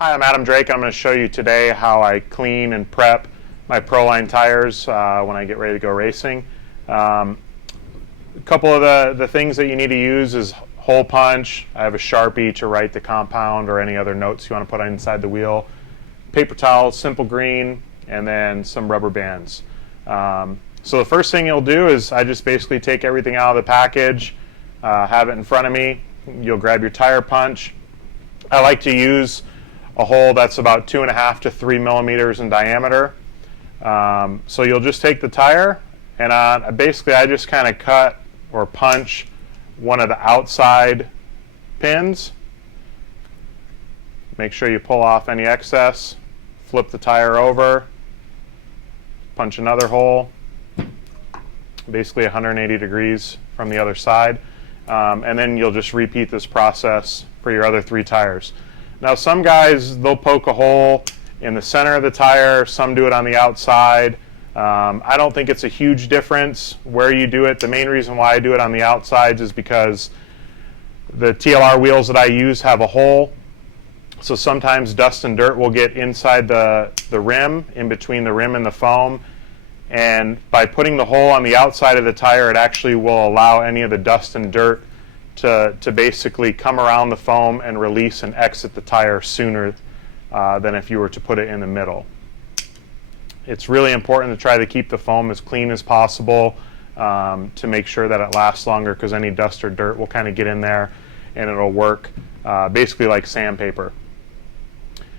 Hi, I'm Adam Drake. I'm going to show you today how I clean and prep my Proline tires when I get ready to go racing. A couple of the things that you need to use is hole punch. I have a Sharpie to write the compound or any other notes you want to put inside the wheel. Paper towels, simple green, and then some rubber bands. So the first thing you'll do is I just basically take everything out of the package, have it in front of me. You'll grab your tire punch. I like to use a hole that's about 2.5 to 3 millimeters in diameter. So you'll just take the tire and basically I just kind of cut or punch one of the outside pins. Make sure you pull off any excess, flip the tire over, punch another hole, basically 180 degrees from the other side, and then you'll just repeat this process for your other 3 tires. Now some guys, they'll poke a hole in the center of the tire, some do it on the outside. I don't think it's a huge difference where you do it. The main reason why I do it on the outsides is because the TLR wheels that I use have a hole, so sometimes dust and dirt will get inside the rim, in between the rim and the foam, and by putting the hole on the outside of the tire, it actually will allow any of the dust and dirt to basically come around the foam and release and exit the tire sooner than if you were to put it in the middle. It's really important to try to keep the foam as clean as possible to make sure that it lasts longer, because any dust or dirt will kind of get in there and it'll work basically like sandpaper.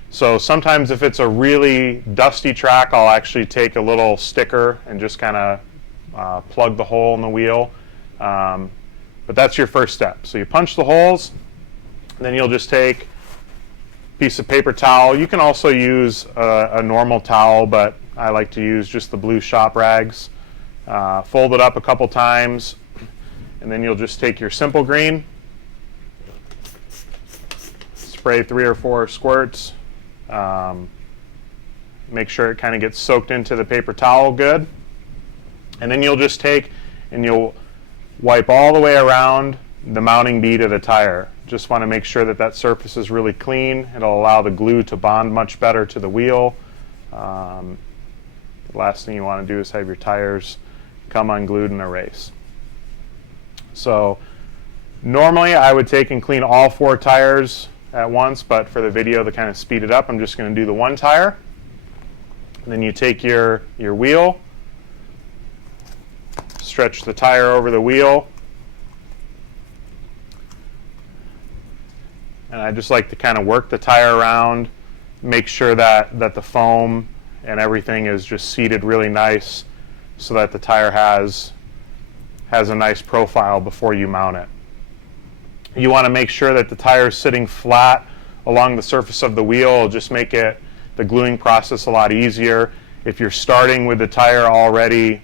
So sometimes if it's a really dusty track, I'll actually take a little sticker and just kind of plug the hole in the wheel. But that's your first step. So you punch the holes, then you'll just take a piece of paper towel. You can also use a normal towel, but I like to use just the blue shop rags. Fold it up a couple times, and then you'll just take your simple green, spray 3 or 4 squirts, make sure it kind of gets soaked into the paper towel good, and then you'll just take and you'll wipe all the way around the mounting bead of the tire. Just want to make sure that that surface is really clean. It'll allow the glue to bond much better to the wheel. The last thing you want to do is have your tires come unglued in a race. So normally I would take and clean all 4 tires at once, but for the video to kind of speed it up, I'm just going to do the 1 tire. And then you take your wheel, stretch the tire over the wheel, and I just like to kind of work the tire around, make sure that the foam and everything is just seated really nice so that the tire has a nice profile before you mount it. You want to make sure that the tire is sitting flat along the surface of the wheel. It'll just make the gluing process a lot easier. If you're starting with the tire already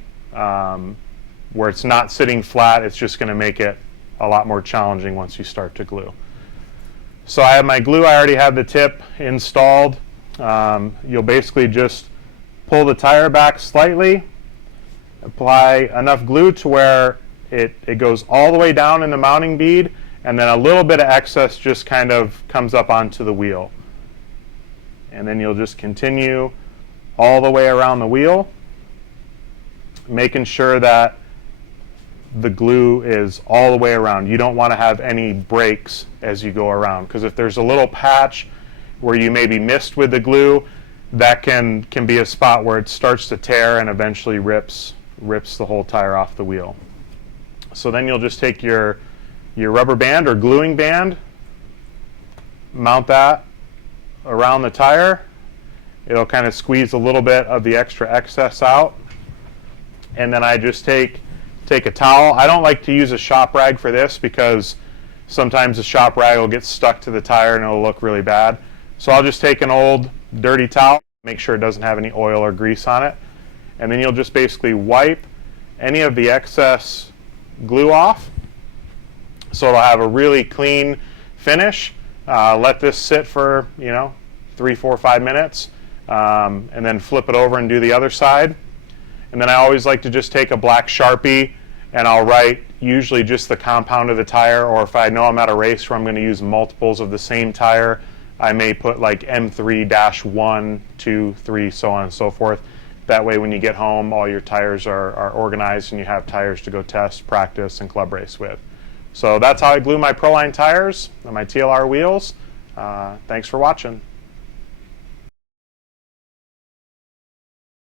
where it's not sitting flat, it's just going to make it a lot more challenging once you start to glue. So I have my glue. I already have the tip installed. You'll basically just pull the tire back slightly, apply enough glue to where it goes all the way down in the mounting bead, and then a little bit of excess just kind of comes up onto the wheel. And then you'll just continue all the way around the wheel, making sure that the glue is all the way around. You don't want to have any breaks as you go around, because if there's a little patch where you maybe missed with the glue, that can be a spot where it starts to tear and eventually rips the whole tire off the wheel. So then you'll just take your rubber band or gluing band, mount that around the tire. It'll kind of squeeze a little bit of the extra excess out, and then I just take a towel. I don't like to use a shop rag for this because sometimes the shop rag will get stuck to the tire and it'll look really bad. So I'll just take an old dirty towel, make sure it doesn't have any oil or grease on it, and then you'll just basically wipe any of the excess glue off so it'll have a really clean finish. Let this sit for 3, 4, 5 minutes, and then flip it over and do the other side. And then I always like to just take a black Sharpie and I'll write usually just the compound of the tire, or if I know I'm at a race where I'm going to use multiples of the same tire, I may put like M3-1, 2, 3, so on and so forth. That way when you get home, all your tires are organized and you have tires to go test, practice, and club race with. So that's how I glue my Proline tires and my TLR wheels. Thanks for watching.